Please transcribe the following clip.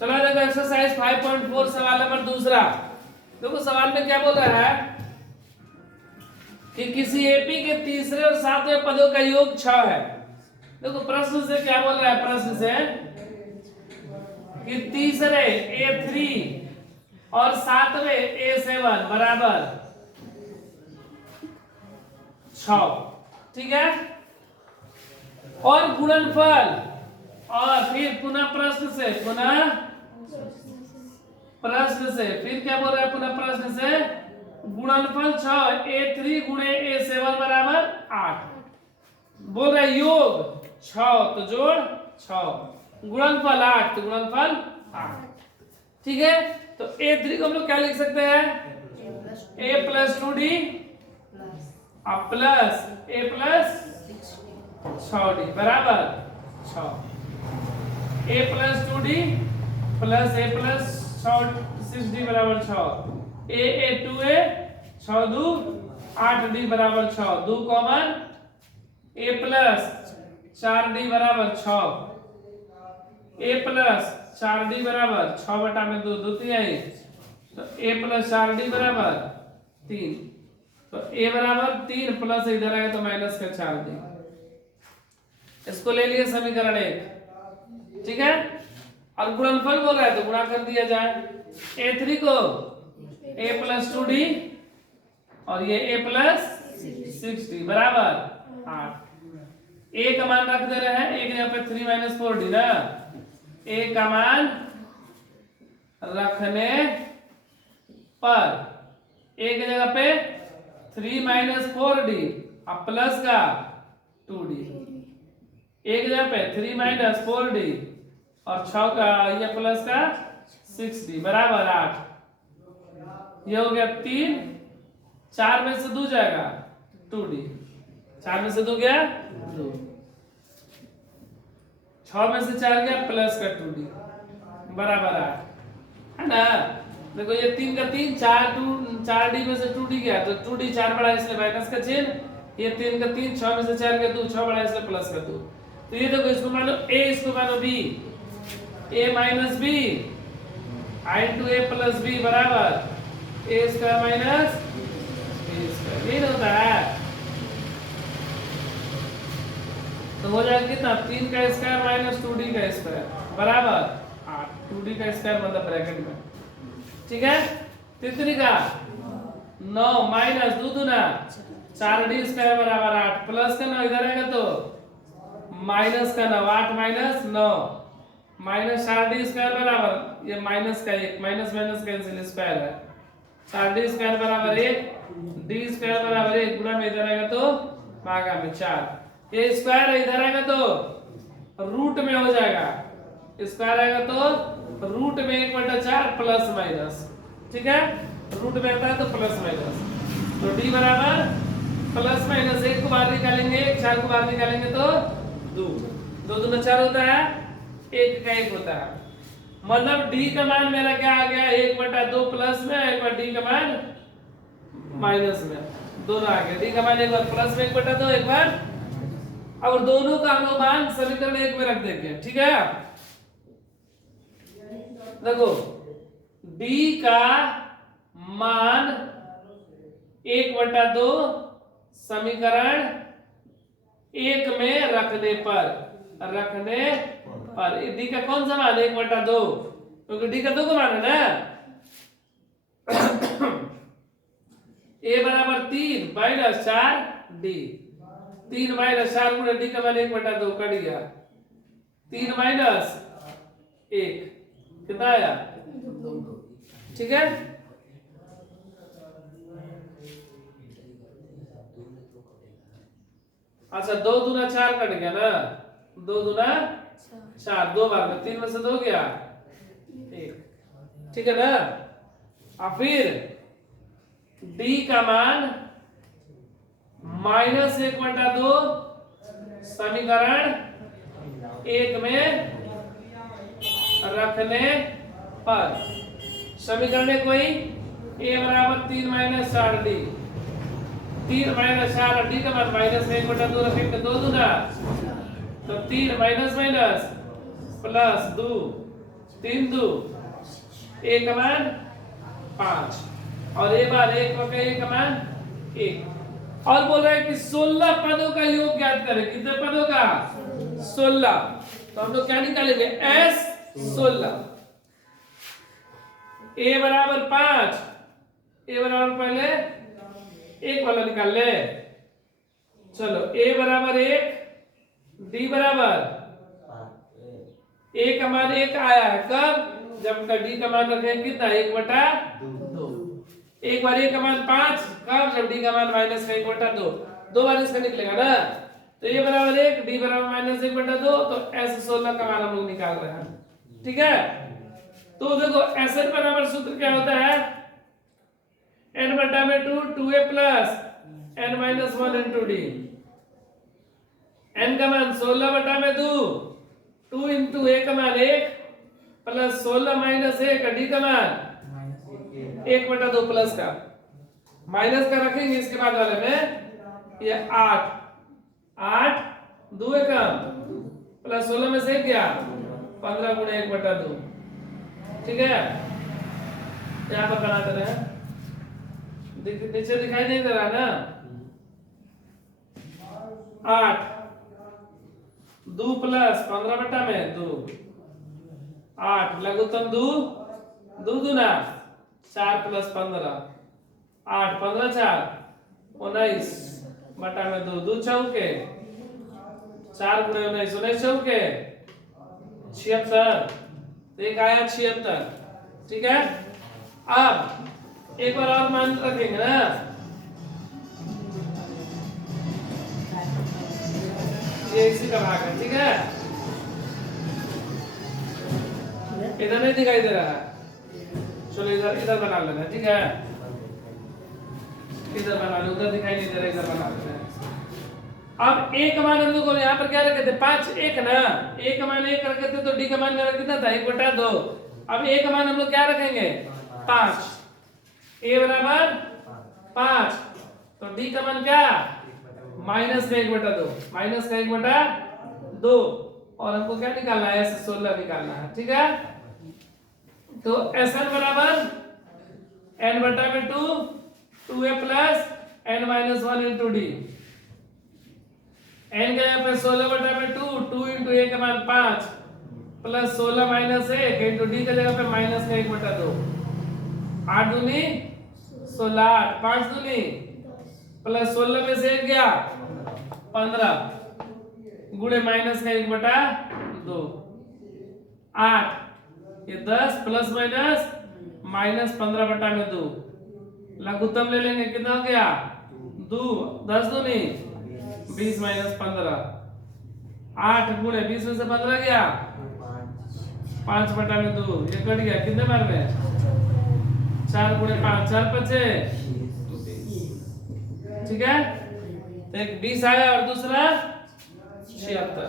चलो देखो एक्सरसाइज 5.4 सवाल नंबर दूसरा। देखो सवाल में क्या बोल रहा है कि किसी एपी के तीसरे और सातवें पदों का योग 6 है। देखो प्रश्न से क्या बोल रहा है, प्रश्न से कि तीसरे A3 और सातवें A7 बराबर 6, ठीक है। और गुणनफल, और फिर पुनः प्रश्न से, पुनः प्रश्न से फिर क्या बोल रहा है, पुनः प्रश्न से गुणनफल 6 A3 गुणे A7 बराबर 8। बोल रहा है योग 6 तो जोड़ 6, गुणनफल 8 तो गुणनफल 8, ठीक है। तो A3 को हम लोग क्या लिख सकते हैं, A plus 2D plus A plus 6D बराबर 6, A plus 2D plus A plus 6D बराबर 6, A 2A 6 2 8D बराबर 6, 2 कॉमन A प्लस 4D बराबर 6, A प्लस 4D बराबर 6 बटा में 2 2 तिहाई, तो A प्लस 4D बराबर 3, तो A बराबर 3 प्लस इधर आएगा तो माइनस का 4D। इसको ले लिए समीकरण 1, ठीक है। और गुणनफल बोल रहा है तो गुणा कर दिया जाए। A3 को A प्लस 2D और ये A प्लस 6D बराबर 8। A का मान रख दे रहे हैं, एक जगह पे 3 माइनस 4D ना, A का मान रखने पर एक जगह पे 3 माइनस 4D अब प्लस का 2D, एक जगह पे 3 माइनस 4D और 6 का ये प्लस का 6D बराबर 8। ये हो गया 3, 4 में से 2 जाएगा 2D, 4 में से 2 गया 2, 6 में से 4 गया प्लस का 2D बराबर 8, है ना। देखो ये 3 का 3, 4D में से 2D गया तो 2D 4 बड़ा इसलिए माइनस का चिन्ह, ये 3 का 3, 6 में से 4 गया 2, 6 बड़ा इसलिए प्लस का 2। तो ये देखो इसको मानो A, इसको मानो B, A minus B into A plus B बराबर A square minus B square, ये होता है। तो हो जाएगा कितना, 3 का स्क्वायर माइनस 2D का स्क्वायर बराबर 8, 2D का स्क्वायर मतलब ब्रैकेट में, ठीक है। तितली का 9 माइनस 2 दूना 4D स्क्वायर बराबर 8, प्लस का 9 इधर आएगा तो माइनस का 9, 8 माइनस 9 माइनस 4D स्क्वायर बराबर ये माइनस का 1, माइनस माइनस कैंसिल स्क्वायर है, 4D स्क्वायर बराबर 1, D स्क्वायर बराबर 1, गुणा में इधर आएगा तो भागा में 4, ये स्क्वायर है इधर आएगा तो रूट में हो जाएगा, स्क्वायर आएगा तो रूट में 1/4 प्लस माइनस, ठीक है। रूट में आता है तो प्लस माइनस, तो D बराबर प्लस माइनस 1 को बाहर निकालेंगे, 4 को बाहर निकालेंगे तो 2, 2 दूना 4 होता है, 1 का 1 होता है। मतलब D का मान मेरा क्या आ गया, 1/2 प्लस में, एक बार D का मान माइनस में, दोनों आ गया। D का मान एक बार प्लस में 1/2, एक बार, और दोनों का अनुमान समीकरण 1 में रख देंगे, ठीक है। देखो D का मान 1/2 समीकरण 1 में रखने पर D का कौन सा मान 1/2, क्योंकि D का 2 का मान है ना। A बराबर 3 माइनस 4D, 3 माइनस 4 गुणे D का मान 1/2 कट गया, 3 माइनस 1 कितना आया, ठीक है। अच्छा 2 दूना 4 कट गया ना, 2 दूना 4, 2 बार में 3 में से 2 गया 1, ठीक है ना। और फिर D का मान माइनस 1/2 समीकरण 1 में रखने पर, समीकरण कोई A बराबर 3 माइनस 4D, 3 माइनस 4 D का मान माइनस 1/2 रखेंगे 2 दूना, तो 3 माइनस माइनस प्लस 2 3 2 a का मान 5 और a बार 1 का a का मान 1 और बोल रहा है कि 16 पदों का योग ज्ञात करें। कितने पदों का? 16। तो हम लोग क्या निकालेंगे? s 16 a बराबर 5 a बराबर पहले 1 वाला निकाल ले। चलो a बराबर 1 d बराबर a का मान 1 आया है कब? जब का d का मान रखेंगे कितना? 1/2। एक बार a का मान 5 कब? जब d का मान -1/2। दो बार इसका निकलेगा ना। तो a बराबर 1 d बराबर -1/2 तो s 16 का मान हम लोग निकाल रहे हैं। ठीक है, तो देखो sn बराबर सूत्र क्या होता है? n/2 2a plus n - 1 into d। n का मान 16/2 2 into a का मान 1 प्लस 16 - 1 d का मान 1/2 प्लस का माइनस का रखेंगे इसके बाद वाले में। ये 8 2 एकम प्लस 16 में से क्या 15 गुणे 1/2। ठीक है, यहाँ पर बना दे रहे हैं। नीचे दिखाई नहीं दे रहा ना? 8 2 प्लस 15 में 2 8 लघुत्तम 2 2 दूना 4 प्लस 15 8 15 4 19 बटा में 2 2 चौके 4 गुणे 19 19 चौके 76। तो एक आया 76। ठीक है, अब एक बार और मान रखेंगे ना। ये इसी का भाग है। ठीक है, इधर नहीं दिखाई दे रहा है। चलो इधर बना लेना। ठीक है, इधर बना लो, उधर दिखाई नहीं दे रहा, इधर बना लेना। अब a का मान हम लोग यहाँ पर क्या रखे थे? 5 1 ना। a का मान 1 रखे थे तो d का मान मेरा कितना था? 1/2। अब a का मान हम लोग क्या रखेंगे? 5। a बराबर 5 तो d का मान क्या? -1/2 -1/2 और हमको क्या निकालना है? s 16 निकालना है। ठीक है, तो Sn बराबर n/2 2a plus n - 1 into d। n का यहाँ पे 16/2 2 into a का मान 5 प्लस 16 - 1 into d का जगह पे -1/2। 8 दूनी 16 5 दूनी प्लस 16 में से 1 गया 15 गुणे -1/2 8 ये 10 प्लस माइनस -15/2 लघुत्तम ले लेंगे। कितना हो गया? 2 10 दूनी 20 - 15 8 गुणे 20 में से 15 गया 5/2। ये कट गया कितने बार में? 4 गुणे 5 4 5 ठीक है, तो एक 20 आया और दूसरा 76।